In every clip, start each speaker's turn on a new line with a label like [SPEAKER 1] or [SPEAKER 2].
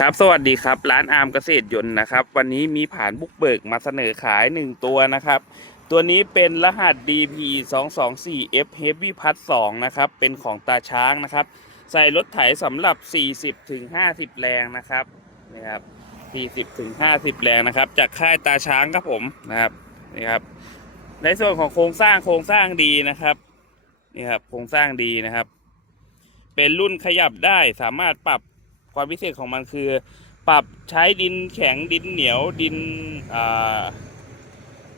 [SPEAKER 1] ครับสวัสดีครับ ร้านอาร์มเกษตรยนต์นะครับ วันนี้มีผ่านบุกเบิกมาเสนอขาย 1 ตัวนะครับ ตัวนี้เป็นรหัส DP 2 2 4 F Heavy Plus 2นะครับ เป็นของตาช้างนะครับ ใส่รถไถสำหรับ 40ถึง50 แรงนะครับนะครับ40ถึง50 แรงนะครับ จากค่ายตาช้างครับผมนะครับนี่ครับ ในส่วนของโครงสร้างโครงสร้างดีนะครับนี่ครับโครงสร้างดีนะครับ เป็นรุ่นขยับได้สามารถปรับ ความพิเศษของมันคือ ปรับใช้ดินแข็งดินเหนียวดิน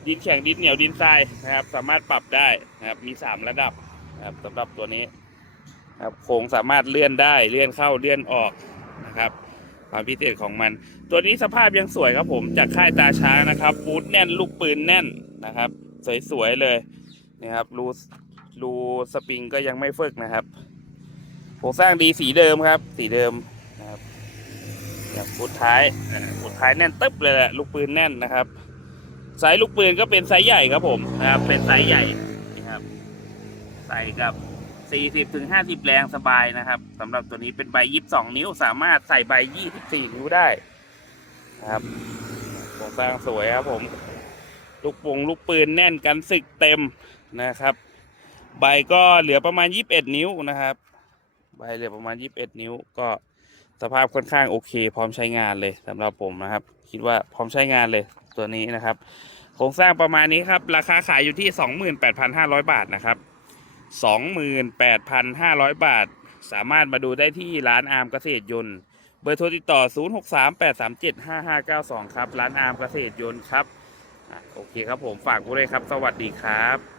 [SPEAKER 1] ดินแข็งดินเหนียวดินทรายนะครับ สามารถปรับได้นะครับมี 3 ระดับนะครับสำหรับตัวนี้ครับโครงสามารถเลื่อนได้เลื่อนเข้าเลื่อนออกนะครับ ความพิเศษของมัน ตัวนี้สภาพยังสวยครับผมจากค่ายตาช้างนะครับบูทแน่นลูกปืนแน่นนะครับ สวยๆเลยนี่ครับรูรูสปริงก็ยังไม่เฟิกนะครับโครงสร้างดีสีเดิมครับ สีเดิม นะครับแบบบูทท้ายอ่าบูทท้ายแน่นตึ๊บเลยแหละลูกปืนแน่นนะครับไซส์ลูกปืนก็เป็นไซส์ใหญ่ครับผมนะครับเป็นไซส์ใหญ่นะครับ ใส่กับ 40ถึง50 แรงสบายนะครับสำหรับตัวนี้เป็นใบ 22 นิ้ว สามารถใส่ใบ 24 นิ้วได้นะครับโครงสร้างสวยครับผม ลูกปงลูกปืนแน่นกันศึกเต็มนะครับ ใบก็เหลือประมาณ 21 นิ้วนะครับ ใบเหลือประมาณ 21 นิ้วก็ สภาพค่อนข้างโอเค พร้อมใช้งานเลยสำหรับผมนะครับ คิดว่าพร้อมใช้งานเลยตัวนี้นะครับ โครงสร้างประมาณนี้ครับ ราคาขายอยู่ที่ 28,500 บาทนะครับ 28,500 บาท สามารถมาดูได้ที่ร้านอาร์มเกษตรยนต์ เบอร์โทรติดต่อ 0638375592 ครับ ร้านอาร์มเกษตรยนต์ครับอโอเคครับผมฝากไว้เลยครับ สวัสดีครับ